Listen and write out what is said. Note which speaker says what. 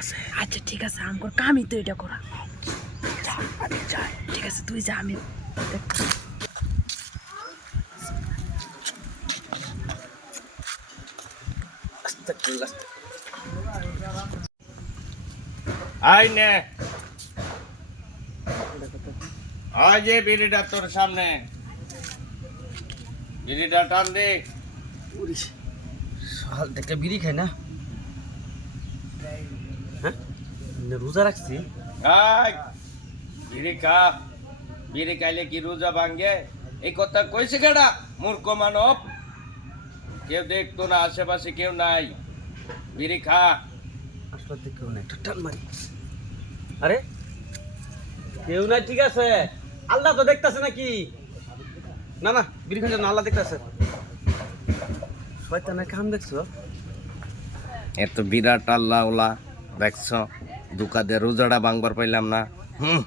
Speaker 1: আছে
Speaker 2: আচ্ছা ঠিক আছে আমার কামই তো এটা করা
Speaker 1: যা আমি যাই
Speaker 2: ঠিক আছে তুই যা আমি দেখতেছি।
Speaker 1: আস্তাগফিরুল্লাহ।
Speaker 3: আই নে আই যে বিড়িটা তোর সামনে বিড়িটা টান দে
Speaker 1: উরিস, সকাল থেকে বিড়ি খাই না হ্যাঁ? রোজা রাখছি।
Speaker 3: বিড়ি খা। বিড়ি খাইলে কি রোজা ভাঙ্গে এই কথা কইছে কেডা? মূর্খ মানব। কেউ দেখতো না আশেপাশে কেউ নাই। বিড়ি খা।
Speaker 1: আসলে কেউ নাই টান মারি। আরে কেউ নাই ঠিক আছে। আল্লাহ তো দেখতেছে নাকি? না না বিড়ি খাই না আল্লাহ দেখতেছে। শয়তানের কাম দেখছ?
Speaker 3: এত বিরাট আল্লাহ ওলা। দেখছ? দুকা দিয়ে রোজাটা বাংবার পাইলাম না। হুম।